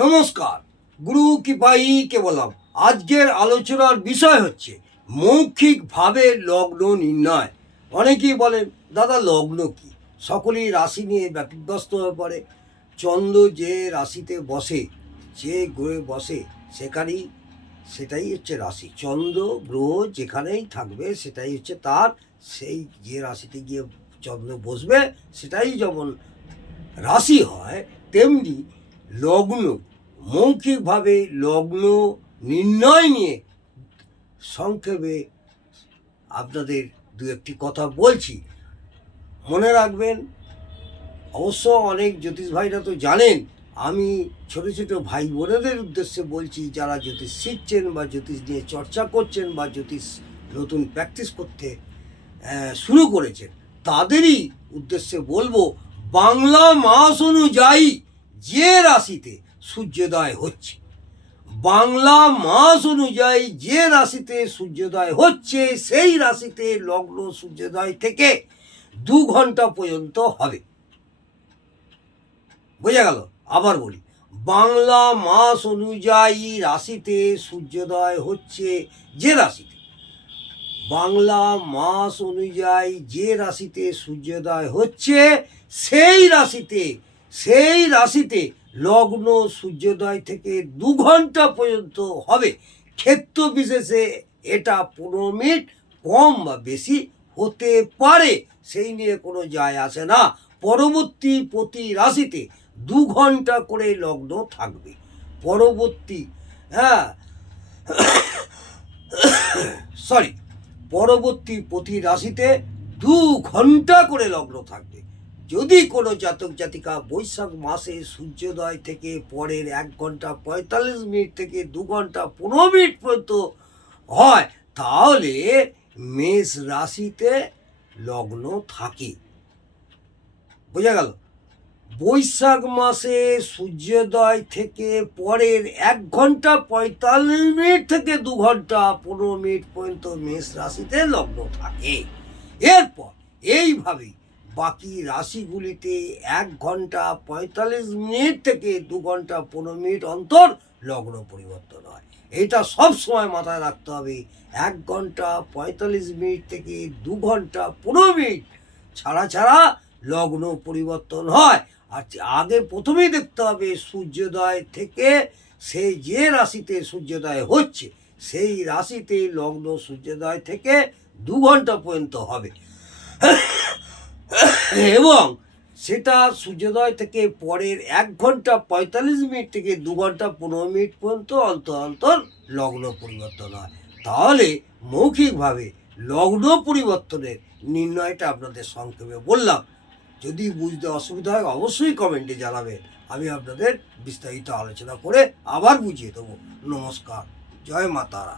নমস্কার, গুরু কৃপাই কেবলম। আজকের আলোচনার বিষয় হচ্ছে মৌখিকভাবে লগ্ন নির্ণয়। অনেকেই বলেন, দাদা লগ্ন কি? সকলেই রাশি নিয়ে ব্যতিব্যস্ত হয়ে পড়ে। চন্দ্র যে রাশিতে বসে, যে গ্রহে বসে, সেটাই হচ্ছে রাশি। চন্দ্র গ্রহ যেখানেই থাকবে সেটাই হচ্ছে তার, সেই যে রাশিতে গিয়ে চন্দ্র বসবে সেটাই যেমন রাশি হয়, তেমনি লগ্ন। মৌখিকভাবে লগ্ন নির্ণয় নিয়ে সংক্ষেপে আপনাদের দু একটি কথা বলছি, মনে রাখবেন। অবশ্য অনেক জ্যোতিষ ভাইরা তো জানেন, আমি ছোট ছোট ভাই বোনেদের উদ্দেশ্যে বলছি, যারা জ্যোতিষ শিখছেন বা জ্যোতিষ নিয়ে চর্চা করছেন বা জ্যোতিষ নতুন প্র্যাকটিস করতে শুরু করেছেন, তাদেরই উদ্দেশ্যে বলবো, বাংলা মাস অনুযায়ী যে রাশিতে সূর্যোদয় হচ্ছে, বাংলা মাস অনুযায়ী যে রাশিতে সূর্যোদয় হচ্ছে, সেই রাশিতে লগ্ন সূর্যোদয় থেকে 2 ঘন্টা পর্যন্ত হবে। বোঝা গেল? আবার বলি, বাংলা মাস অনুযায়ী রাশিতে সূর্যোদয় হচ্ছে যে রাশিতে, বাংলা মাস অনুযায়ী যে রাশিতে সূর্যোদয় হচ্ছে, সেই রাশিতে লগ্ন সূর্যোদয় থেকে 2 ঘন্টা পর্যন্ত হবে। ক্ষেত্র বিশেষে এটা 15 মিনিট কম বা বেশি হতে পারে, সেই নিয়ে কোনো যায় আসে না। পরবর্তী প্রতি রাশিতে 2 ঘন্টা করে লগ্ন থাকবে। পরবর্তী প্রতি রাশিতে 2 ঘন্টা করে লগ্ন থাকবে। যদি কোনো জাতক জাতিকা বৈশাখ মাসে সূর্যোদয় থেকে পরের 1 ঘন্টা 45 মিনিট থেকে 2 ঘন্টা 15 মিনিট পর্যন্ত হয়, তাহলে মেষ রাশিতে লগ্ন থাকে। বোঝা গেল? বৈশাখ মাসে সূর্যোদয় থেকে পরের 1 ঘন্টা 45 মিনিট থেকে 2 ঘন্টা 15 মিনিট পর্যন্ত মেষ রাশিতে লগ্ন থাকে। এরপর এইভাবেই বাকি রাশিগুলিতে 1 ঘন্টা 45 মিনিট থেকে 2 ঘন্টা 15 মিনিট অন্তর লগ্ন পরিবর্তন হয়। এটা সব সময় মাথায় রাখতে হবে। 1 ঘন্টা 45 মিনিট থেকে 2 ঘন্টা 15 মিনিট ছাড়া লগ্ন পরিবর্তন হয়। আর আগে প্রথমেই দেখতে হবে সূর্যোদয় থেকে, সেই যে রাশিতে সূর্যোদয় হচ্ছে সেই রাশিতে লগ্ন সূর্যোদয় থেকে 2 ঘন্টা পর্যন্ত হবে, এবং সেটা সূর্যোদয় থেকে পরের 1 ঘন্টা 45 মিনিট থেকে 2 ঘন্টা 15 মিনিট পর্যন্ত অন্তর লগ্ন পরিবর্তন হয়। তাহলে মৌখিকভাবে লগ্ন পরিবর্তনের নির্ণয়টা আপনাদের সংক্ষেপে বললাম। যদি বুঝতে অসুবিধা হয় অবশ্যই কমেন্টে জানাবেন, আমি আপনাদের বিস্তারিত আলোচনা করে আবার বুঝিয়ে দেবো। নমস্কার, জয় মা তারা।